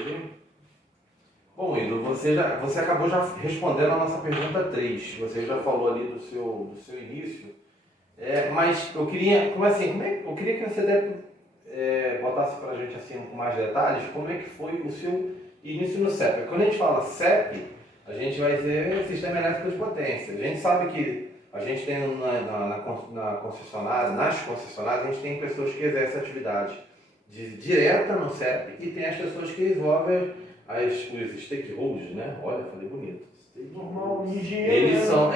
ele. Bom, Ido, você acabou já respondendo a nossa pergunta 3. Você já falou ali do seu início. Mas eu queria, eu queria que você botasse para a gente assim, com mais detalhes como é que foi o seu início no CEP. Quando a gente fala CEP, a gente vai dizer Sistema Elétrico de Potência. A gente sabe que a gente tem na concessionária, nas concessionárias, a gente tem pessoas que exercem atividade direta no CEP e tem as pessoas que desenvolvem os stakeholders, né? Olha, falei bonito. Normal, engenheiro. Eles são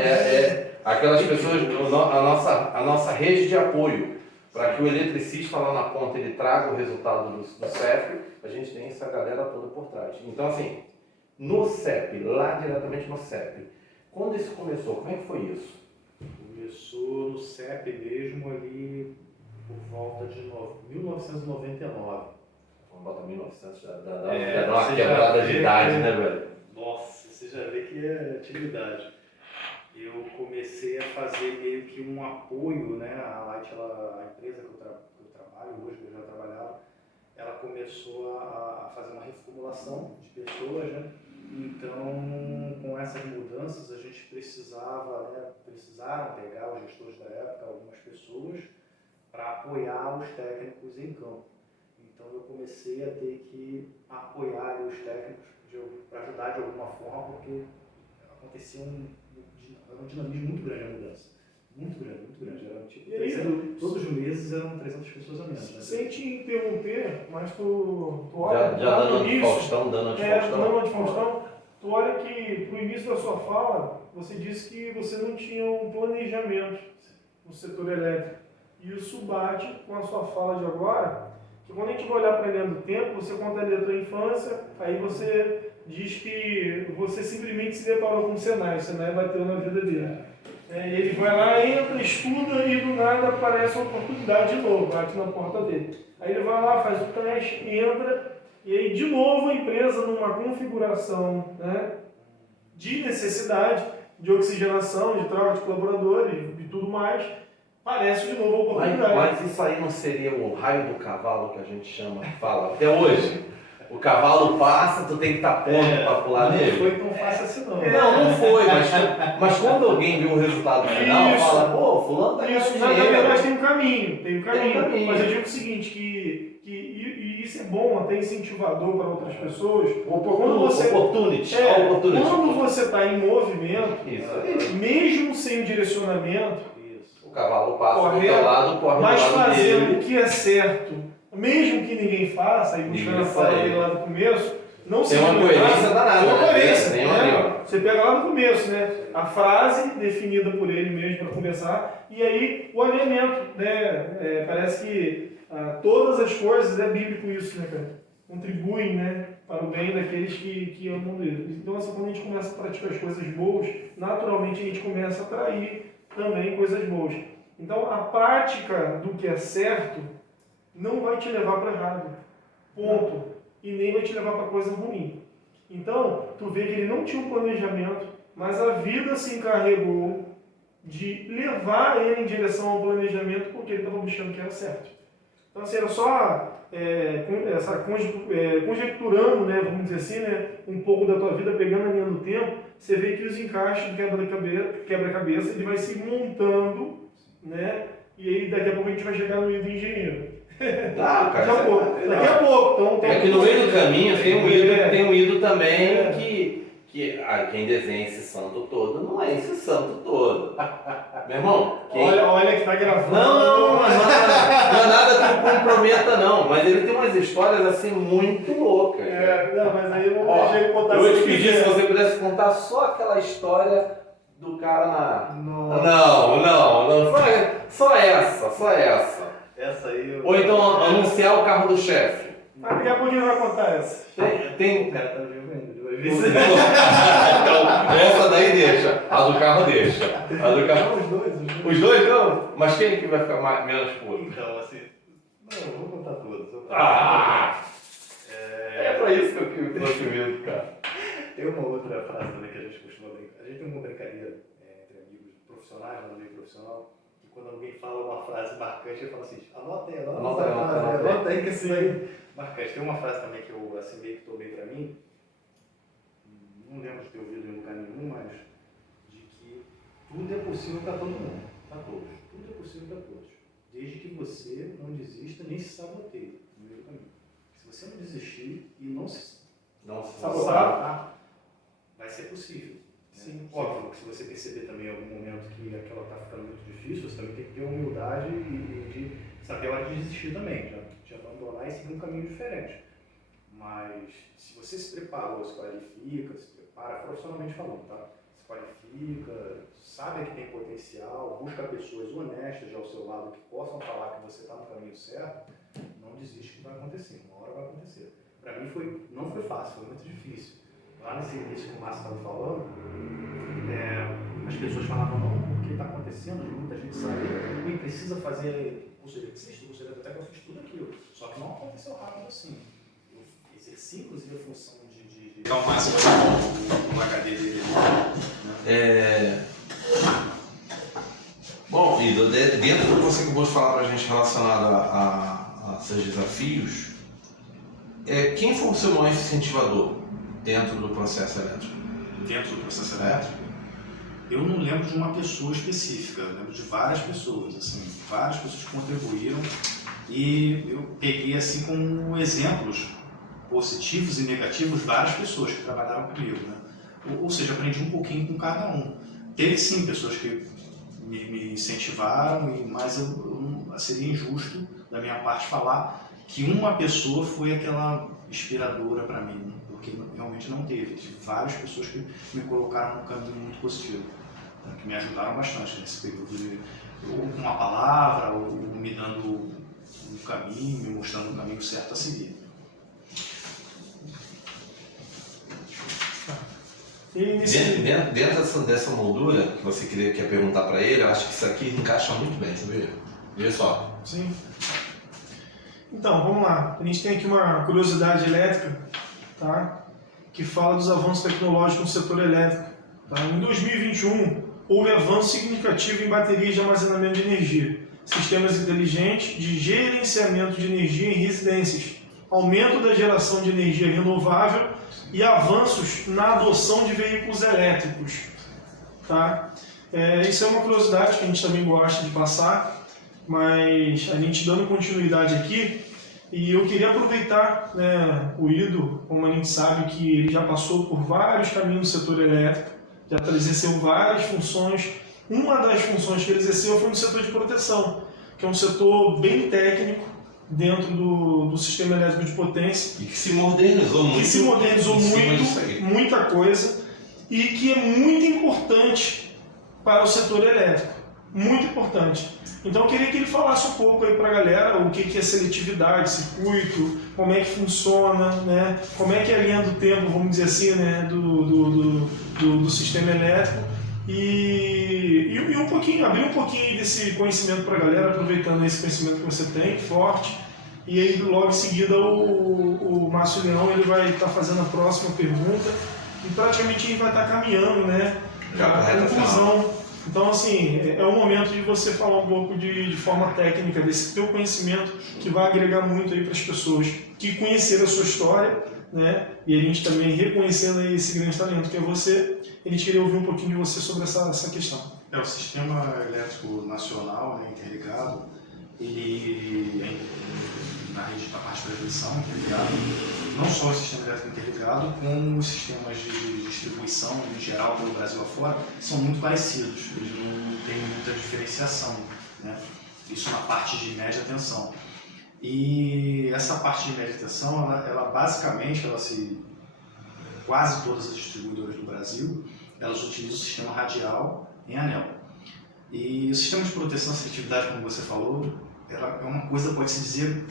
aquelas pessoas, a nossa rede de apoio, para que o eletricista lá na ponta ele traga o resultado do CEP, a gente tem essa galera toda por trás. Então, assim, no CEP, lá diretamente no CEP, quando isso começou, como é que foi isso? Começou no CEP mesmo ali por volta de 1999. Vamos botar 1900, já dá Você uma já quebrada de vê idade, que- né, velho? Nossa, você já vê que é atividade. Eu comecei a fazer meio que um apoio, né? A Light, a empresa que eu trabalho hoje, que eu já trabalhava, ela começou a fazer uma reformulação de pessoas, né? Então, com essas mudanças, a gente precisaram pegar os gestores da época, algumas pessoas, para apoiar os técnicos em campo. Então, eu comecei a ter que apoiar os técnicos para ajudar de alguma forma, porque acontecia um dinamismo muito grande a mudança. Muito grande, muito grande. Era, tipo, E aí, todos os meses eram 300 pessoas a menos. Né? Sem te interromper, mas tu olha, Já lá dando no de início, Faustão, dando de dando de Faustão. Faustão, tu olha que pro início da sua fala, você disse que você não tinha um planejamento no setor elétrico. E isso bate com a sua fala de agora, que quando a gente vai olhar para a linha do tempo, você conta ali a tua infância, aí você diz que você simplesmente se deparou com o Senai bateu na vida dele. Ele vai lá, entra, estuda e do nada aparece uma oportunidade de novo, bate na porta dele. Aí ele vai lá, faz o teste, entra, e aí de novo a empresa numa configuração, né, de necessidade, de oxigenação, de troca de colaboradores e tudo mais, parece de novo a oportunidade. Mas isso aí não seria o raio do cavalo que a gente fala até hoje? O cavalo passa, tu tem que estar pronto para pular nele? Não foi tão fácil assim não. Não foi, mas quando alguém vê o resultado final, Isso. fala, pô, fulano tá Isso, ganhando na dinheiro. verdade tem um caminho. Tem um caminho. Mas eu digo o seguinte, e isso é bom, até incentivador para outras pessoas. Opportunity. Quando você está em movimento, Isso. mesmo sem o direcionamento, O cavalo passa do correto, teu lado, corre do mas lado fazendo dele. o que é certo, mesmo que ninguém faça, e buscando a Isso fala aí. dele lá do começo, não Tem se uma coerência danada, Tem uma né? coerência, Tem né? uma ali, ó. Você pega lá no começo, né? A frase definida por ele mesmo para começar, e aí o alinhamento, né? Parece que todas as coisas, é bíblico isso, né, cara? Contribuem, né, para o bem daqueles que amam Deus. Então, assim, quando a gente começa a praticar as coisas boas, naturalmente a gente começa a atrair também coisas boas. Então, a prática do que é certo não vai te levar para errado. Ponto. E nem vai te levar para coisa ruim. Então, tu vê que ele não tinha um planejamento, mas a vida se encarregou de levar ele em direção ao planejamento porque ele estava buscando o que era certo. Então, assim, era só conjecturando, né, vamos dizer assim, né, um pouco da tua vida, pegando a linha do tempo, você vê que os encaixes do quebra-cabeça, ele vai se montando, né, e aí daqui a pouco a gente vai chegar no ido engenheiro. Cara, Daqui a pouco. Então, é que no meio do caminho tem um ídolo também É. que quem desenha esse santo todo não é esse santo todo. Meu irmão, olha que tá gravando. Não é nada que comprometa não, mas ele tem umas histórias assim muito loucas. Não, mas aí eu vou deixar ele contar. Eu te se pedi quiser. se você pudesse contar só aquela história do cara na... Nossa. Não, só essa. Essa aí eu... Ou então anunciar o carro do chefe. Mas daqui a pouco ele vai contar essa. Tem... O cara tá vendo, ele vai ver Então, essa daí deixa. A do carro deixa. A do carro... Os dois. Os dois não? Mas quem que vai ficar menos puto? Então, assim... Não, eu vou contar todos. É pra isso que eu trouxe medo, cara. Tem uma outra frase também que a gente costuma brincar. A gente tem uma brincadeira entre amigos profissionais, no meio profissional, que quando alguém fala uma frase marcante, ele fala assim, anota aí, Anota aí, que isso aí Marcante. Tem uma frase também que eu assim meio que tomei para mim, não lembro de ter ouvido em lugar nenhum, mas de que tudo é possível para todo mundo, para todos. Tudo é possível para todos, desde que você não desista nem se saboteie no meio do caminho. Se você não desistir e não se sabotar, vai ser possível. Sim. Óbvio que se você perceber também em algum momento que aquela está ficando muito difícil, você também tem que ter a humildade e de saber a hora de desistir também, de abandonar e seguir um caminho diferente. Mas se você se preparou, se qualifica, se prepara, profissionalmente falando, tá? Se qualifica, sabe que tem potencial, busca pessoas honestas ao seu lado que possam falar que você está no caminho certo, não desiste que vai acontecer, uma hora vai acontecer. Para mim não foi fácil, foi muito difícil. Lá nesse início que o Márcio estava falando, as pessoas falavam, não, o que está acontecendo, muita gente sabe, e precisa fazer curso de eletricista, curso de até que eu fiz tudo aquilo. Só que não aconteceu rápido assim. Eu exerci, inclusive, a função de Então, o Márcio uma cadeira dele. Bom, Ido, dentro do que você acabou de falar para a gente relacionado a seus desafios, quem foi o seu maior incentivador dentro do processo elétrico? Dentro do processo elétrico, eu não lembro de uma pessoa específica, eu lembro de várias pessoas, assim, várias pessoas que contribuíram e eu peguei assim como exemplos positivos e negativos várias pessoas que trabalharam comigo, né? Ou seja, aprendi um pouquinho com cada um. Teve sim pessoas que me incentivaram, mas seria injusto da minha parte falar que uma pessoa foi aquela inspiradora para mim, né? Porque realmente não teve. Tive várias pessoas que me colocaram num caminho muito positivo, né? Que me ajudaram bastante nesse período, ou com uma palavra, ou me dando um caminho, me mostrando o caminho certo a seguir. Dentro dessa moldura que você quer perguntar para ele, eu acho que isso aqui encaixa muito bem, sabia? Veja só. Sim. Então, vamos lá. A gente tem aqui uma curiosidade elétrica, tá? Que fala dos avanços tecnológicos no setor elétrico. Tá? Em 2021, houve avanço significativo em baterias de armazenamento de energia, sistemas inteligentes de gerenciamento de energia em residências, aumento da geração de energia renovável e avanços na adoção de veículos elétricos. Tá? Isso é uma curiosidade que a gente também gosta de passar, mas a gente dando continuidade aqui, e eu queria aproveitar, né, o Ido, como a gente sabe que ele já passou por vários caminhos no setor elétrico, já exerceu várias funções. Uma das funções que ele exerceu foi no setor de proteção, que é um setor bem técnico dentro do sistema elétrico de potência. E que se modernizou muito. Que se modernizou muito, muita coisa, e que é muito importante para o setor elétrico. Muito importante. Então eu queria que ele falasse um pouco aí para a galera o que é seletividade, circuito, como é que funciona, né? Como é que é a linha do tempo, vamos dizer assim, né? do sistema elétrico. E um pouquinho, abrir um pouquinho desse conhecimento para a galera, aproveitando esse conhecimento que você tem, forte. E aí logo em seguida o Márcio Leão ele vai estar fazendo a próxima pergunta e praticamente a gente vai estar caminhando, né? Já a conclusão. Então, assim, é o momento de você falar um pouco de forma técnica desse teu conhecimento que vai agregar muito aí para as pessoas que conheceram a sua história, né? E a gente também reconhecendo aí esse grande talento que é você, a gente queria ouvir um pouquinho de você sobre essa questão. O sistema elétrico nacional, né, interligado, ele na parte de transmissão interligado, não só o sistema elétrico interligado, como os sistemas de distribuição em geral pelo Brasil afora, são muito parecidos, eles não têm muita diferenciação, né? Isso na parte de média tensão. E essa parte de média tensão, ela basicamente, quase todas as distribuidoras do Brasil, elas utilizam o sistema radial em anel. E o sistema de proteção e seletividade, como você falou, ela é uma coisa, pode-se dizer,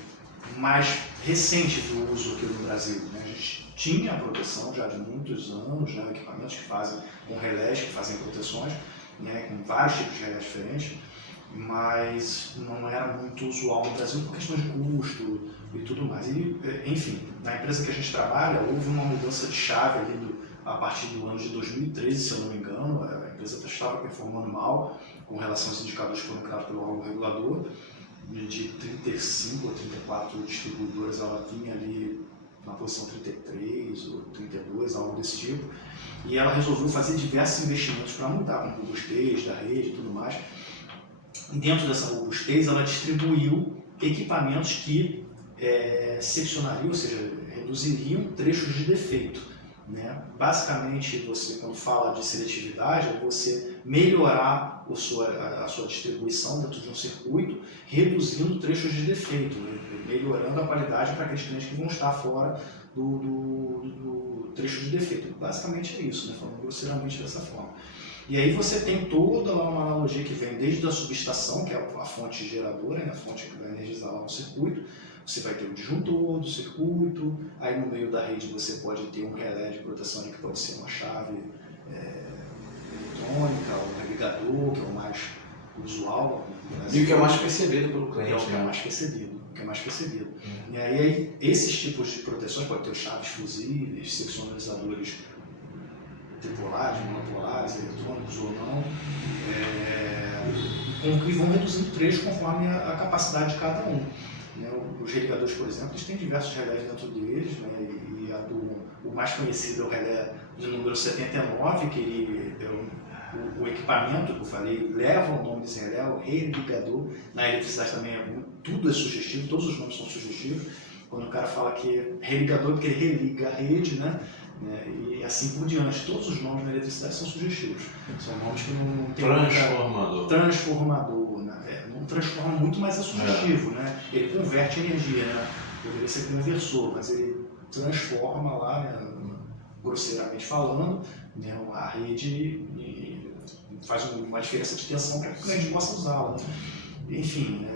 mais recente do uso aqui no Brasil, né? A gente tinha a proteção já de muitos anos, né? Equipamentos que fazem com relés, que fazem proteções, né? Com vários tipos de relés diferentes, mas não era muito usual no Brasil por questão de custo e tudo mais. E, enfim, na empresa que a gente trabalha, houve uma mudança de chave ali a partir do ano de 2013, se eu não me engano. A empresa estava performando mal com relação aos indicadores que foram criados pelo órgão regulador, de 35 ou 34 distribuidoras, ela vinha ali na posição 33 ou 32, algo desse tipo, e ela resolveu fazer diversos investimentos para mudar com robustez da rede e tudo mais. E dentro dessa robustez, ela distribuiu equipamentos que seccionariam, ou seja, reduziriam trechos de defeito, né? Basicamente, você, quando fala de seletividade, é você melhorar a sua distribuição dentro de um circuito, reduzindo trechos de defeito, né? Melhorando a qualidade para aqueles clientes que vão estar fora do trecho de defeito. Basicamente é isso, né? Falando grosseiramente dessa forma. E aí você tem toda lá uma analogia que vem desde a subestação, que é a fonte geradora, né? A fonte que vai energizar lá o circuito. Você vai ter o disjuntor do circuito, aí no meio da rede você pode ter um relé de proteção que pode ser uma chave eletrônica, um ligador, que é o mais usual. E o que é mais percebido pelo cliente. É o que é mais percebido. E aí esses tipos de proteções pode ter chaves fusíveis, seccionalizadores tripolares, monopolares, eletrônicos ou não, que vão reduzindo o trecho conforme a capacidade de cada um. Né? Os religadores, por exemplo, eles têm diversos relés dentro deles, né? E o mais conhecido é o relé de número 79, que ele o equipamento que eu falei leva o nome desse relé, o religador. Na eletricidade também tudo é sugestivo, todos os nomes são sugestivos. Quando o cara fala que é religador, porque ele religa a rede, né? E assim por diante. Todos os nomes na eletricidade são sugestivos. São nomes que não tem transformador, né? Não transforma muito, mas é sugestivo, né? Ele converte energia, né? Poderia ser conversor, mas ele transforma lá, né? Grosseiramente falando, né? A rede e faz uma diferença de tensão para que o cliente possa usá-la. Enfim,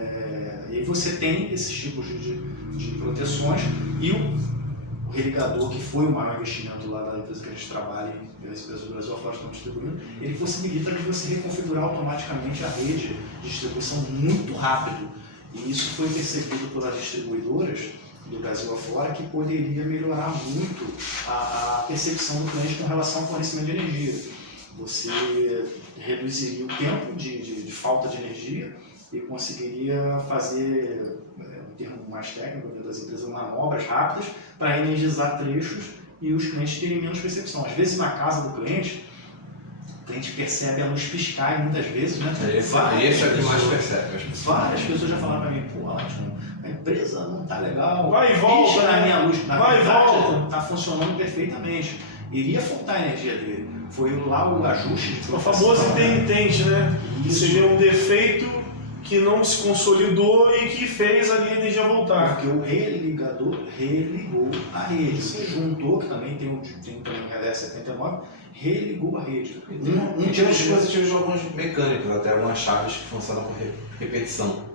e aí você tem esses tipos de proteções e o religador, que foi o maior investimento lá da empresa que a gente trabalha, as empresas do Brasil afora estão distribuindo, ele possibilita de você reconfigurar automaticamente a rede de distribuição muito rápido. E isso foi percebido pelas distribuidoras do Brasil afora, que poderia melhorar muito a percepção do cliente com relação ao fornecimento de energia. Você reduziria o tempo de falta de energia e conseguiria fazer, um termo mais técnico das empresas, manobras rápidas para energizar trechos e os clientes terem menos percepção. Às vezes, na casa do cliente, o cliente percebe a luz piscar e muitas vezes, né? Esse é o que mais percebe. Várias pessoas já falaram para mim, pô, a empresa não está legal, vai e volta, na minha luz. Vai e volta. Está funcionando perfeitamente. Iria faltar a energia dele. Foi lá o ajuste de o famoso intermitente, né? Isso. Seria um defeito que não se consolidou e que fez ali a energia voltar. Porque o religador religou a rede. Se juntou, que também tem um relé 79, religou a rede. Tinha dispositivos de alguns mecânicos, até algumas chaves que funcionam com repetição.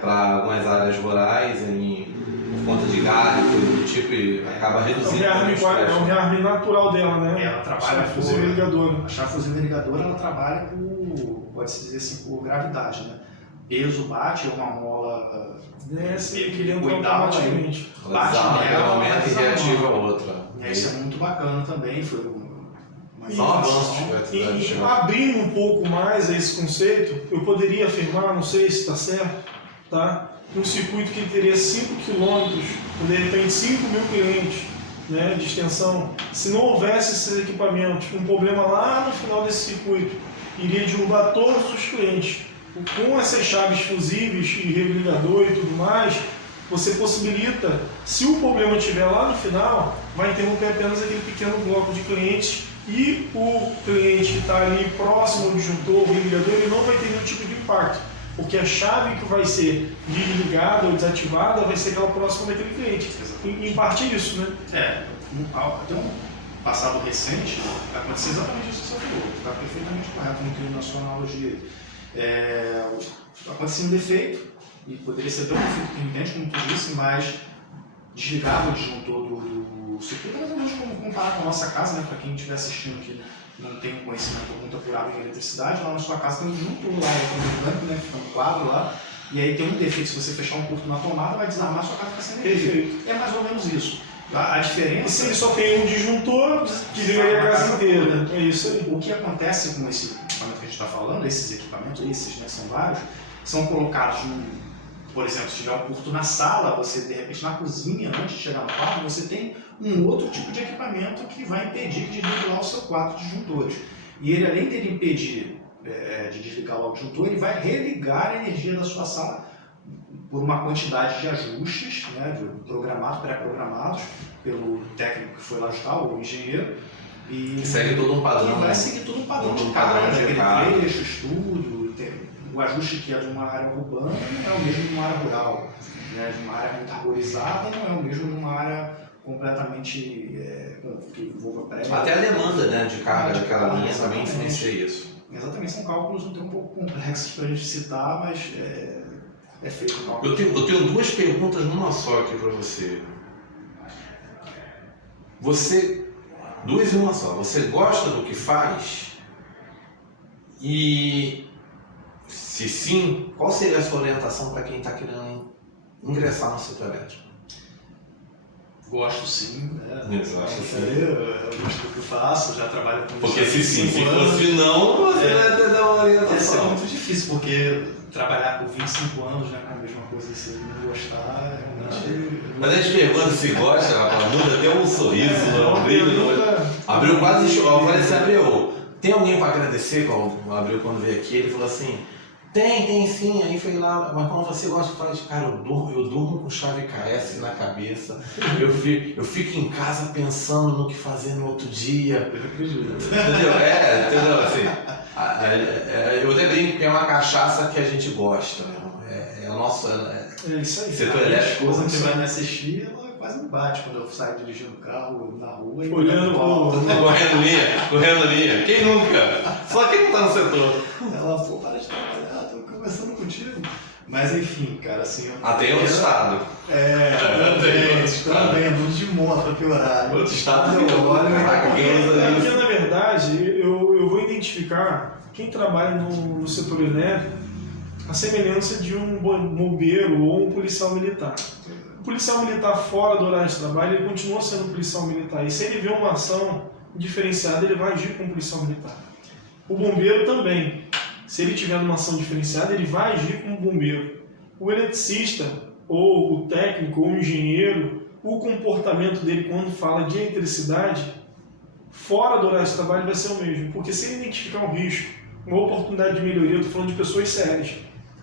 Para algumas áreas rurais, por conta de galho, coisa do tipo, e acaba reduzindo. É um rearme natural dela, né? Ela trabalha por fusível ligador. A chave fusível ligadora, ela trabalha pode-se dizer assim, por gravidade, né? Peso bate, é uma mola que automaticamente. Bate nela, aumenta e reativa a outra. Isso é muito bacana também, foi são avanços. E abrindo um pouco mais a esse conceito, eu poderia afirmar, não sei se está certo, tá? Um circuito que teria 5 km, de repente 5 mil clientes, né, de extensão, se não houvesse esses equipamentos, um problema lá no final desse circuito iria derrubar todos os clientes. Com essas chaves fusíveis e religador e tudo mais, você possibilita, se o problema estiver lá no final, vai interromper apenas aquele pequeno bloco de clientes e o cliente que está ali próximo ao disjuntor, o religador, ele não vai ter nenhum tipo de impacto, porque a chave que vai ser desligada ou desativada vai ser aquela próxima daquele cliente. Em parte é isso, né? Até um passado recente, aconteceu exatamente isso que você falou, está perfeitamente correto no termo da sua analogia. Aconteceu um defeito, e poderia ser até um defeito intermitente, como tu disse, mas desligava o disjuntor do circuito, mais ou menos como comparar com a nossa casa, né? Para quem estiver assistindo que não tem um conhecimento muito apurado em eletricidade, lá na sua casa tem um disjuntor lá, né? Fica um quadro lá, e aí tem um defeito, se você fechar um curto na tomada, vai desarmar a sua casa para sem energia. Perfeito. É mais ou menos isso. A diferença... E se ele só tem um disjuntor, desligaria a casa inteira. É isso aí. O que acontece com esse equipamento que a gente está falando, esses equipamentos, né, são vários, são colocados por exemplo, se tiver um curto na sala, você de repente na cozinha, antes de chegar no quarto, você tem um outro tipo de equipamento que vai impedir de desligar o seu quadro de disjuntores. E ele, além de ele impedir de desligar o disjuntor, ele vai religar a energia da sua sala por uma quantidade de ajustes, né, pré-programados pelo técnico que foi lá ajustar, o engenheiro. E segue todo um padrão. E vai seguir todo um padrão de carga, aquele trecho, estudo, o ajuste que é de uma área urbana não é o mesmo de uma área rural, né, de uma área muito arborizada não é o mesmo de uma área completamente que envolva prédio. Até a demanda, né, de carga daquela linha também influencia isso. Exatamente, são cálculos um pouco complexos para a gente citar, mas é feito o cálculo. Eu tenho duas perguntas numa só aqui para você. Duas em uma só. Você gosta do que faz? E se sim, qual seria a sua orientação para quem está querendo ingressar no setor elétrico? Gosto sim, né? Exato. Eu gosto do que eu faço, já trabalho com isso. Porque se fosse não, você vai ter dar uma orientação. Essa é muito difícil, porque trabalhar por 25 anos, né, com a mesma coisa e se não gostar, realmente... Mas a gente pergunta se gosta, rapaz, muda até um sorriso, um brilho no olho. Abreu quase chorou. Eu falei assim, Abreu, tem alguém para agradecer? O Abreu, quando veio aqui, ele falou assim, tem sim. Aí foi lá, mas quando você gosta, fala de cara, eu durmo com chave KS na cabeça, eu fico em casa pensando no que fazer no outro dia. Eu acredito. Entendeu? Entendeu? Assim, eu até brinco que é uma cachaça que a gente gosta, né? É o nosso isso aí. setor A minha elétrico. esposa que vai me assistir, ela quase me bate quando eu saio dirigindo o carro na rua e Olhando Correndo linha. Quem nunca? Só quem não tá no setor. Ela falou, para de trabalhar, tô conversando contigo. Mas enfim, cara, assim... Tem outro estado. Também, andando de moto pra piorar. Outro estado. Porque, na verdade, eu vou identificar quem trabalha no setor elétrico a semelhança de um bombeiro ou um policial militar. O policial militar fora do horário de trabalho, ele continua sendo um policial militar. E se ele vê uma ação diferenciada, ele vai agir como policial militar. O bombeiro também. Se ele tiver uma ação diferenciada, ele vai agir como bombeiro. O eletricista, ou o técnico, ou o engenheiro, o comportamento dele quando fala de eletricidade, fora do horário de trabalho vai ser o mesmo. Porque se ele identificar um risco, uma oportunidade de melhoria, eu estou falando de pessoas sérias,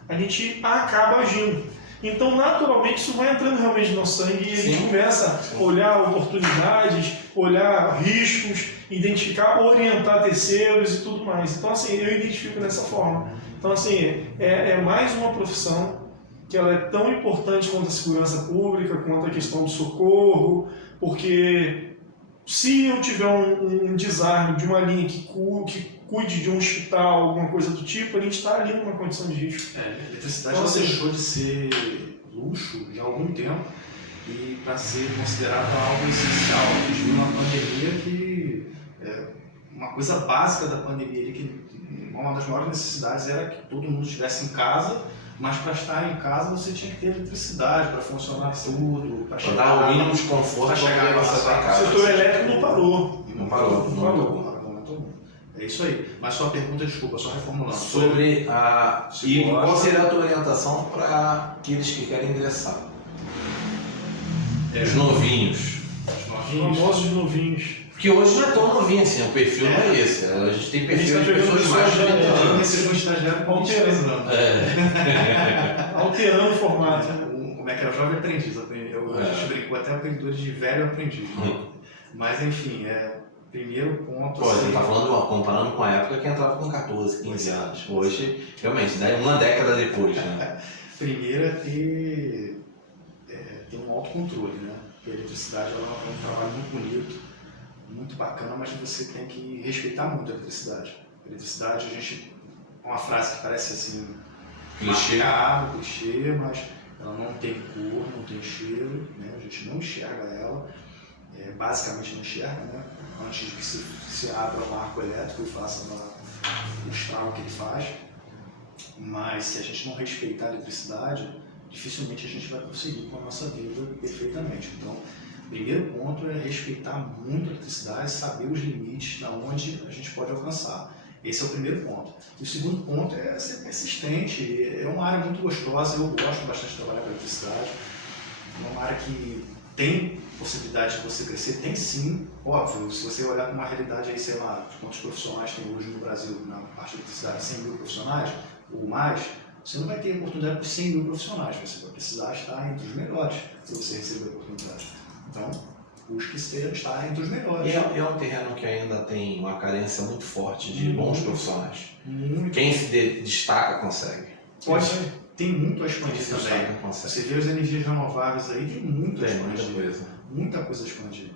a gente acaba agindo. Então, naturalmente, isso vai entrando realmente no nosso sangue e a gente começa a olhar oportunidades, olhar riscos, identificar, orientar terceiros e tudo mais. Então, assim, eu identifico dessa forma. Então, assim, é mais uma profissão que ela é tão importante quanto a segurança pública, quanto a questão do socorro, porque se eu tiver um desarme de uma linha que cuide de um hospital, alguma coisa do tipo, a gente está ali numa condição de risco. A eletricidade ela deixou de ser luxo já há algum tempo e para ser considerada algo essencial. A gente viu uma pandemia que uma coisa básica da pandemia, que uma das maiores necessidades era que todo mundo estivesse em casa, mas para estar em casa você tinha que ter eletricidade para funcionar tudo, para dar o mínimo de conforto para chegar na sua casa. O setor elétrico não parou. Não parou. É isso aí. Mas sua pergunta, desculpa, só reformulando. Sobre e qual seria a tua orientação para aqueles que querem ingressar? Os novinhos. Os famosos novinhos. Porque hoje não é tão novinho assim, o perfil não é esse. A gente tem perfil de pessoas mais de 30 anos. Esse estagiário com 23 anos. Alterando o formato. Como é que era? Jovem aprendiz. A gente brincou até apelidores de velho aprendiz. Mas enfim, primeiro ponto... Pô, a gente tá falando, comparando com a época que entrava com 14, 15 anos. Hoje, realmente, uma década depois, né? Primeiro é ter um autocontrole, né? Porque a eletricidade é um trabalho muito bonito, muito bacana, mas você tem que respeitar muito a eletricidade. A eletricidade, é uma frase que parece assim... clichê, mas ela não tem cor, não tem cheiro, né? A gente não enxerga ela. Basicamente não enxerga, né? Antes de que se abra um arco elétrico e faça o estrago que ele faz. Mas se a gente não respeitar a eletricidade, dificilmente a gente vai conseguir com a nossa vida perfeitamente. Então, o primeiro ponto é respeitar muito a eletricidade, saber os limites da onde a gente pode alcançar. Esse é o primeiro ponto. E o segundo ponto é ser persistente. É uma área muito gostosa, eu gosto bastante de trabalhar com eletricidade. É uma área que tem possibilidade de você crescer, tem sim. Óbvio, se você olhar com uma realidade aí, sei lá, quantos profissionais tem hoje no Brasil na parte de eletricidade, 100 mil profissionais ou mais, você não vai ter oportunidade para 100 mil profissionais, você vai precisar estar entre os melhores para você receber a oportunidade. Então, busque estar entre os melhores. E é um terreno que ainda tem uma carência muito forte de bons profissionais. Muito. Quem se destaca consegue. Tem muito a expandir Quem se também. destaca consegue. Você vê as energias renováveis aí, tem muito a Tem expandir. muita coisa. Muita coisa a expandir.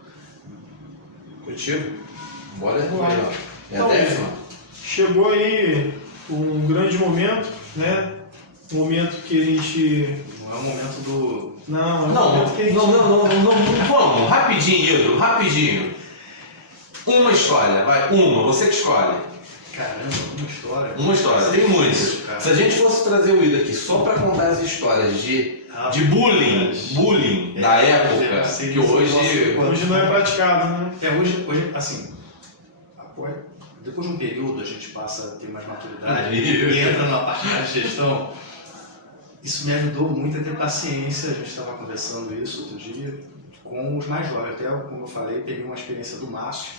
Contigo? Bora Vamos lá. lá. É Então, a 10ª? Chegou aí um grande momento, né? Um momento que a gente... Não é o momento do... Não, Não, vamos, rapidinho. Uma história, vai, você que escolhe. Caramba, uma história. Uma história, tem muitas. Isso, cara. Se a gente fosse trazer o Ida aqui só para contar as histórias de bullying da época, que Hoje não é praticado, né? Hoje, assim, depois de um período a gente passa a ter mais maturidade e entra na parte da gestão. Isso me ajudou muito a ter paciência. A gente estava conversando isso outro dia com os mais jovens. Até, como eu falei, peguei uma experiência do Márcio.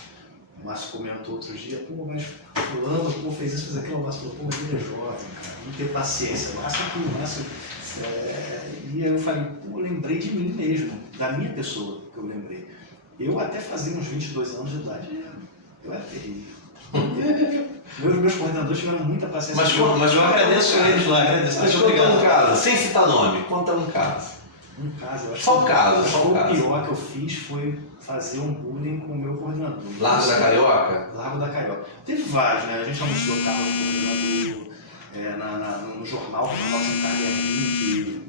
O Márcio comentou outro dia, pô, mas fulano, fez isso, fez aquilo. O Márcio falou, pô, ele é jovem, cara, não ter paciência. Márcio, e aí eu falei, pô, eu lembrei de mim mesmo, da minha pessoa que eu lembrei. Eu até fazia uns 22 anos de idade, eu era terrível. Meus coordenadores tiveram muita paciência. Mas eu agradeço eles lá, Mas conta um caso, sem citar nome, conta um caso. eu acho Só um que caso. o pior que eu fiz foi fazer um bullying com o meu coordenador. Largo da Carioca? Largo da Carioca. Teve vários, né? A gente anunciou o carro do coordenador no jornal, que tinha um caderninho que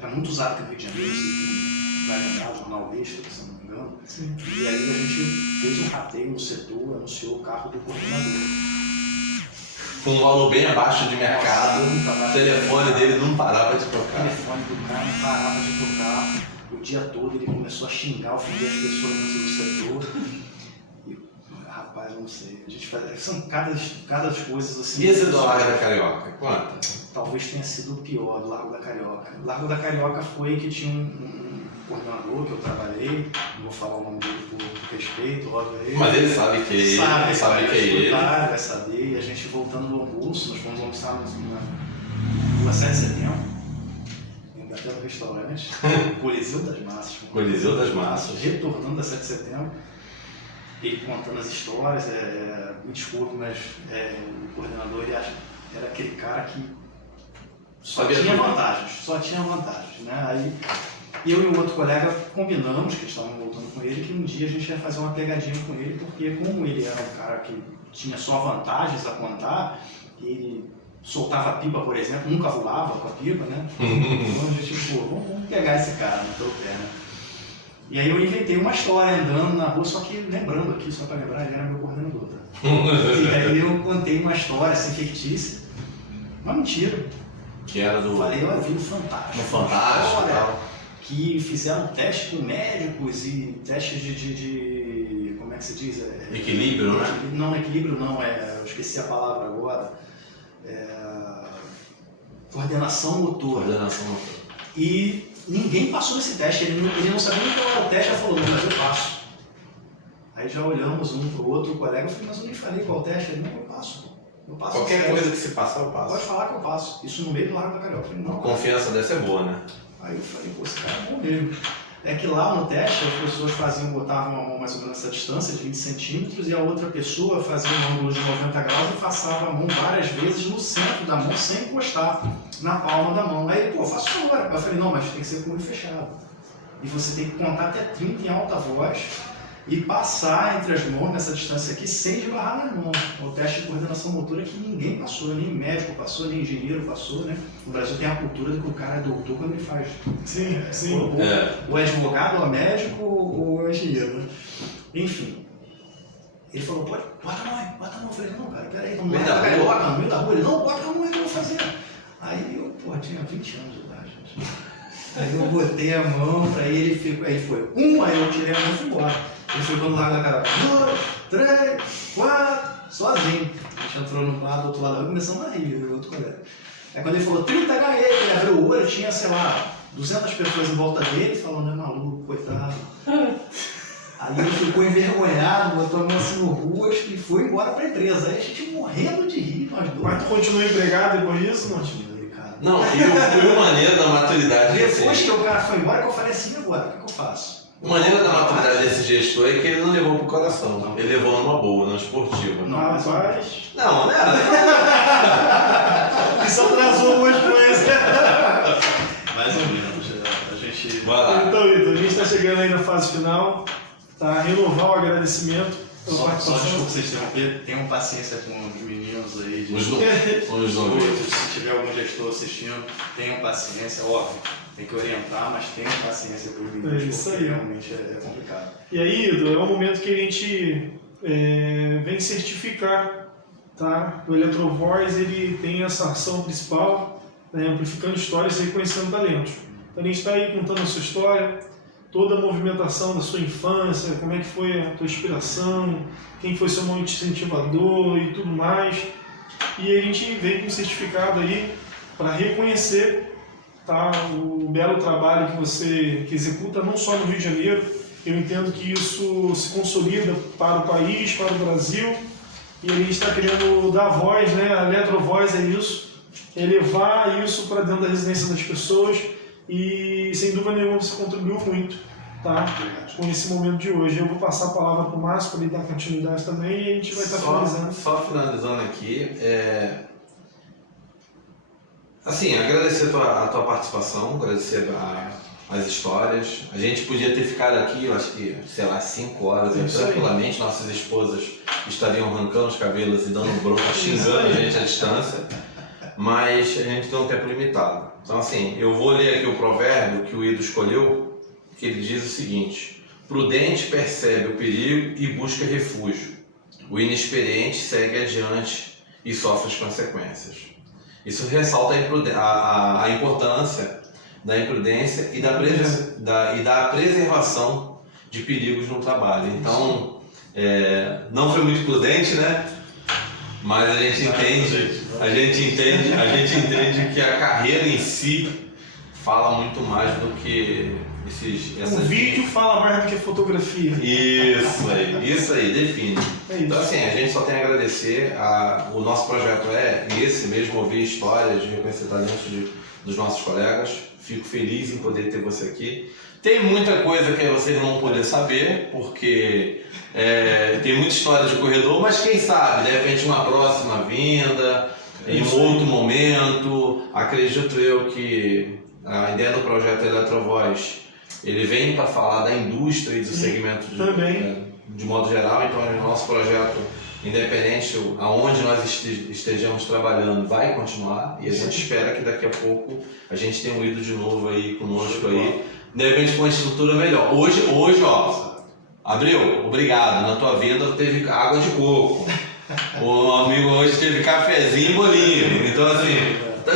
era muito usado aqui no Rio de Janeiro, você vai lembrar, o jornal Extra, se não me engano. Sim. E aí a gente fez um rateio no setor, anunciou o carro do coordenador. Com um valor bem abaixo de mercado, Nossa, o telefone dele não parava de O tocar. telefone do cara não parava de tocar. O dia todo ele começou a xingar, ofender as pessoas dentro do setor. E, rapaz, eu não sei. A gente faz, são cada coisas assim. E esse do Largo da Carioca? Conta. Talvez tenha sido o pior do Largo da Carioca. O Largo da Carioca foi que tinha um coordenador que eu trabalhei, não vou falar o nome dele por respeito, óbvio. Mas ele sabe que é ele, sabe que é ele. Vai saber, e a gente voltando do almoço, nós fomos almoçar na 7 de setembro, ainda até no restaurante, Coliseu das Massas. Coliseu das Massas. Retornando da 7 de setembro, ele contando as histórias, me desculpe, mas o coordenador ele era aquele cara que só tinha vantagens, né? Aí eu e o outro colega combinamos, que estavam voltando com ele, que um dia a gente ia fazer uma pegadinha com ele, porque como ele era um cara que tinha só vantagens a contar, ele soltava pipa, por exemplo, nunca voava com a pipa, né? Então a gente, vamos pegar esse cara no teu pé, né? E aí eu inventei uma história andando na rua, só que lembrando aqui, só para lembrar, ele era meu coordenador, tá? E aí eu contei uma história assim fictícia, uma mentira. Que era do... Falei, eu vi no Fantástico. No Fantástico e tal. Que fizeram teste com médicos e testes de como é que se diz? Equilíbrio, né? Não, equilíbrio não, eu esqueci a palavra agora. Coordenação motora. Coordenação motora. E ninguém passou nesse teste, ele não sabia nem qual era o teste, ela falou, mas eu passo. Aí já olhamos um pro outro, o colega, eu falei, mas eu nem falei qual teste, ele, não, eu passo. Qualquer coisa que se passar, eu passo. Pode falar que eu passo. Isso no meio do Largo da Carioca. Eu falei, não. A confiança dessa é boa, né? Aí eu falei, pô, esse cara é bom mesmo. É que lá no teste as pessoas botavam a mão mais ou menos nessa distância de 20 centímetros e a outra pessoa fazia um ângulo de 90 graus e passava a mão várias vezes no centro da mão sem encostar na palma da mão. Aí, pô, faço agora. Eu falei, não, mas tem que ser com o olho fechado. E você tem que contar até 30 em alta voz e passar entre as mãos nessa distância aqui sem esbarrar nas mãos. O teste de coordenação motora que ninguém passou, nem médico passou, nem engenheiro passou, né? No Brasil tem a cultura de que o cara é doutor quando ele faz. Sim, sim. Ou é advogado, ou é médico, ou é engenheiro, né? Enfim. Ele falou, bota a mão. Eu falei, não, cara, peraí, no meio da rua. Ele, não, bota a mão aí que eu vou fazer. Aí eu, tinha 20 anos de idade, gente. Aí eu botei a mão pra ele, aí foi aí eu tirei a mão e fui embora. Ele foi quando Largo da Carioca. 2, 3, 4. sozinho. A gente entrou no bar do outro lado e começamos a rir, eu e outro colega. Aí quando ele falou 30 ganhei, ele abriu o olho, tinha, sei lá, 200 pessoas em volta dele, falando, é maluco, coitado. Aí ele ficou envergonhado, botou a mão assim no rosto e foi embora pra empresa. Aí a gente morrendo de rir, nós dois. Mas tu continuou empregado depois disso, não? Não, e o maneiro da maturidade... Depois que o cara foi embora, que eu falei assim, agora, o que eu faço? O maneiro da maturidade desse gestor é que ele não levou pro coração, ele levou numa boa, numa esportiva. Não, rapaz... Não, né? Isso atrasou hoje com esse. Mais ou menos, a gente... Vai lá. Então, Ito, a gente está chegando aí na fase final, tá? Renovar o agradecimento pela Só participação. desculpa vocês tenham paciência com os meninos aí. Os novinhos. Se tiver algum gestor assistindo, tenham paciência, óbvio. Tem que orientar, mas tenham paciência com os meninos, É isso porque aí. realmente é complicado. E aí, Ito, é um momento que a gente vem certificar, tá? O Eletrovoz, ele tem essa ação principal, né, amplificando histórias e reconhecendo talentos. Então a gente está aí contando a sua história, toda a movimentação da sua infância, como é que foi a tua inspiração, quem foi seu maior incentivador e tudo mais. E a gente vem com um certificado aí para reconhecer, tá, o belo trabalho que você executa não só no Rio de Janeiro. Eu entendo que isso se consolida para o país, para o Brasil, e a gente está querendo dar voz, né? A Eletrovoz é isso, é levar isso para dentro da residência das pessoas, e sem dúvida nenhuma você contribuiu muito, tá? Com esse momento de hoje. Eu vou passar a palavra para o Márcio para ele dar continuidade também, e a gente vai estar finalizando. Só finalizando aqui, assim, agradecer a tua participação, agradecer as histórias. A gente podia ter ficado aqui, eu acho que, sei lá, 5 horas, e tranquilamente nossas esposas estariam arrancando os cabelos e dando bronca, xingando a gente à distância, mas a gente tem um tempo limitado. Então, assim, eu vou ler aqui o provérbio que o Ido escolheu, que ele diz o seguinte: prudente percebe o perigo e busca refúgio. O inexperiente segue adiante e sofre as consequências. Isso ressalta a importância da imprudência e da preservação de perigos no trabalho. Então, não foi muito prudente, né? Mas a gente entende que a carreira em si fala muito mais do que O vídeo fala mais do que a fotografia. Isso aí, define. É isso. Então, assim, a gente só tem a agradecer. O nosso projeto é esse mesmo, ouvir histórias de reconhecer talentos dos nossos colegas. Fico feliz em poder ter você aqui. Tem muita coisa que vocês não vão poder saber, porque tem muita história de corredor, mas quem sabe, de repente, uma próxima vinda, em um outro momento. Acredito eu que a ideia do projeto Eletrovoz, ele vem para falar da indústria e do segmento de modo geral. Então, o nosso projeto, independente aonde nós estejamos trabalhando, vai continuar, e a gente espera que daqui a pouco a gente tenha um Ido de novo aí conosco aí, de repente com uma estrutura melhor. Hoje ó, Abril, obrigado, na tua vinda teve água de coco, o amigo hoje teve cafezinho e bolinho, então assim,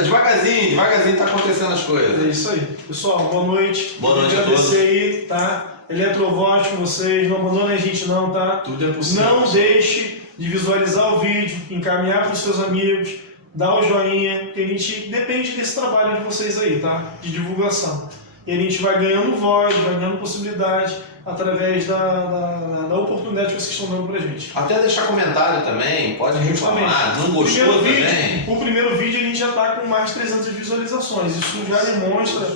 devagarzinho tá acontecendo as coisas. É isso aí. Pessoal, boa noite. Boa noite a todos. todos. Agradecer aí, tá? Eletrovoz com vocês, não abandonem a gente não, tá? Tudo é possível. Não deixe de visualizar o vídeo, encaminhar para os seus amigos, dar o joinha, que a gente depende desse trabalho de vocês aí, tá? De divulgação. E a gente vai ganhando voz, vai ganhando possibilidade através da oportunidade que vocês estão dando pra gente. Até deixar comentário também, pode reclamar, não gostou também. O primeiro vídeo a gente já tá com mais de 300 visualizações, isso já demonstra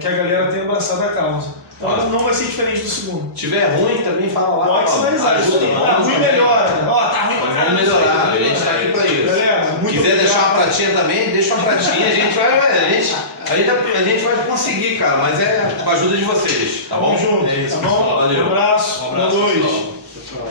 que a galera tem abraçado a causa. Então não vai ser diferente do segundo. Se tiver ruim, também fala lá. Pode sinalizar, tá ruim melhora. Tá ruim pra caramba. Vamos melhorar, a gente tá aqui pra isso. Galera, muito quiser obrigado. deixar uma pratinha também, deixa uma pratinha, a gente vai conseguir, cara, mas é com a ajuda de vocês, tá bom? Tamo junto, É isso, tá bom? Valeu. Um abraço, boa noite. pessoal.